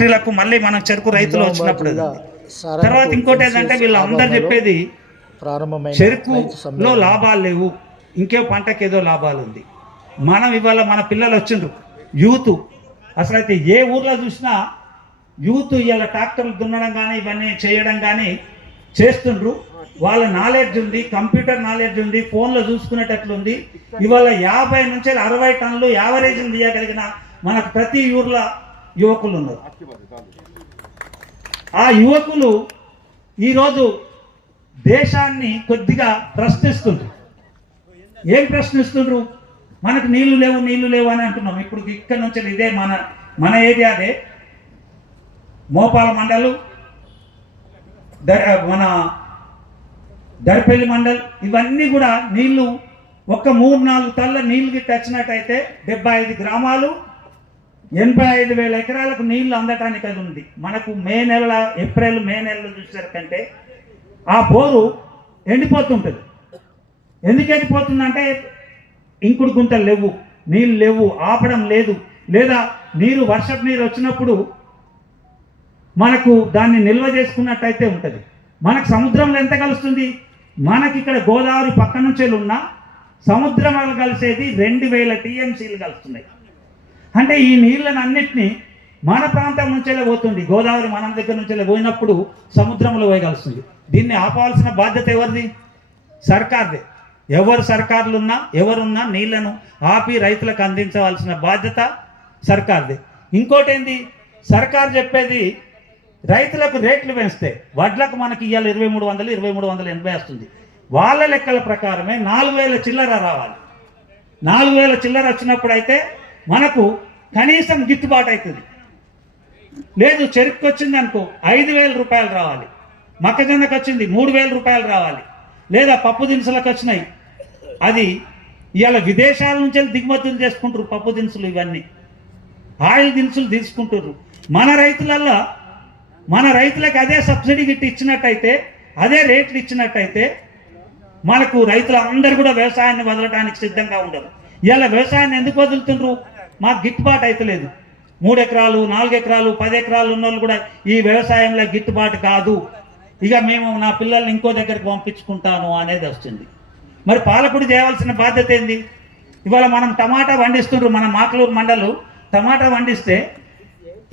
ఫ్యాక్టరీలకు మళ్ళీ మన చెరుకు రైతులు వచ్చినప్పుడు. తర్వాత ఇంకోటి ఏంటంటే వీళ్ళందరూ చెప్పేది చెరుకులో లాభాలు లేవు, ఇంకే పంటకి ఏదో లాభాలు ఉంది. మనం ఇవాళ మన పిల్లలు వచ్చిండ్రు యూత్, అసలు అయితే ఏ ఊర్లో చూసినా యూత్ ఇవాళ ట్రాక్టర్లు దున్నడం కానీ ఇవన్నీ చేయడం కానీ చేస్తుండ్రు. వాళ్ళ నాలెడ్జ్ ఉంది, కంప్యూటర్ నాలెడ్జ్ ఉంది, ఫోన్లో చూసుకునేటట్లుంది. ఇవాళ 50 నుంచి 60 టన్నులు యావరేజ్ తీయగలిగిన మనకు ప్రతి ఊర్లో యువకులు ఉన్నారు. ఆ యువకులు ఈరోజు దేశాన్ని కొద్దిగా ప్రశ్నిస్తుండ్రు. ఏం ప్రశ్నిస్తుండ్రు? మనకు నీళ్లు లేవు అని అంటున్నాం. ఇప్పుడు ఇక్కడ నుంచి ఇదే మన ఏరియాదే మోపాల మండలం, మన దర్పల్లి మండల్, ఇవన్నీ కూడా నీళ్లు ఒక్క 3-4 తల్ల నీళ్లు గిట్ట వచ్చినట్టయితే 75 గ్రామాలు 85,000 ఎకరాలకు నీళ్లు అందటానికి అది ఉంది. మనకు ఏప్రిల్ మే నెలలో చూసేసరికంటే ఆ బోరు ఎండిపోతుంటుంది. ఎందుకు ఎండిపోతుందంటే ఇంకుడు గుంటలు లేవు, నీళ్ళు లేవు, ఆపడం లేదు. లేదా నీరు వర్షపు నీరు వచ్చినప్పుడు మనకు దాన్ని నిల్వ చేసుకున్నట్టయితే ఉంటుంది. మనకు సముద్రంలో ఎంత కలుస్తుంది? మనకి ఇక్కడ గోదావరి పక్క నుంచి ఉన్న సముద్రం కలిసేది 2000 టీఎంసీలు కలుస్తున్నాయి. అంటే ఈ నీళ్ళని అన్నిటినీ మన ప్రాంతం నుంచే పోతుంది. గోదావరి మనం దగ్గర నుంచే పోయినప్పుడు సముద్రంలో పోయి కలుస్తుంది. దీన్ని ఆపాల్సిన బాధ్యత ఎవరిది? సర్కార్దే. ఎవరు సర్కారులున్నా ఎవరున్నా నీళ్లను ఆపి రైతులకు అందించవలసిన బాధ్యత సర్కార్దే. ఇంకోటి ఏంది, సర్కార్ చెప్పేది రైతులకు రేట్లు పెంచితే వడ్లకు మనకి ఇవాళ 2380 వస్తుంది. వాళ్ళ లెక్కల ప్రకారమే 4000 చిల్లర రావాలి. 4000 చిల్లర వచ్చినప్పుడు అయితే మనకు కనీసం గిట్టుబాటు అవుతుంది. లేదు చెరుకు వచ్చింది అనుకో 5,000 రూపాయలు రావాలి, మొక్కజొన్నకు వచ్చింది 3,000 రూపాయలు రావాలి. లేదా పప్పు దినుసులకు వచ్చినాయి, అది ఇవాళ విదేశాల నుంచి దిగుమతులు చేసుకుంటారు. పప్పు దినుసులు ఇవన్నీ ఆయిల్ దినుసులు తీసుకుంటారు. మన రైతులకు అదే సబ్సిడీ గిట్టి ఇచ్చినట్టయితే, అదే రేట్లు ఇచ్చినట్టయితే మనకు రైతులందరూ కూడా వ్యవసాయాన్ని వదలడానికి సిద్ధంగా ఉండరు. ఇవాళ వ్యవసాయాన్ని ఎందుకు వదులుతుండ్రు? మాకు గిట్టుబాటు అవుతలేదు. 3 ఎకరాలు 4 ఎకరాలు 10 ఎకరాలు ఉన్న వాళ్ళు కూడా ఈ వ్యవసాయంలో గిట్టుబాటు కాదు, ఇక మేము నా పిల్లల్ని ఇంకో దగ్గరికి పంపించుకుంటాను అనేది వస్తుంది. మరి పాలకుడు చేయవలసిన బాధ్యత ఏంది? ఇవాళ మనం టమాటా పండిస్తుండ్రు. మన మాకలూరు మండలు టమాటా పండిస్తే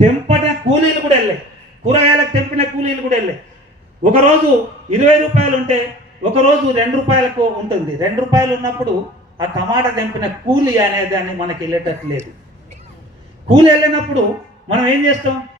తెంపన కూలీలు కూడా వెళ్ళాయి, కూరగాయలకు తెంపిన కూలీలు కూడా వెళ్ళాయి. ఒకరోజు 20 రూపాయలు ఉంటే ఒకరోజు 2 రూపాయలకు ఉంటుంది. 2 రూపాయలు ఉన్నప్పుడు ఆ టమాటా తెంపిన కూలి అనేది అని మనకి వెళ్ళేటట్టు లేదు. కూలి వెళ్ళినప్పుడు మనం ఏం చేస్తాం?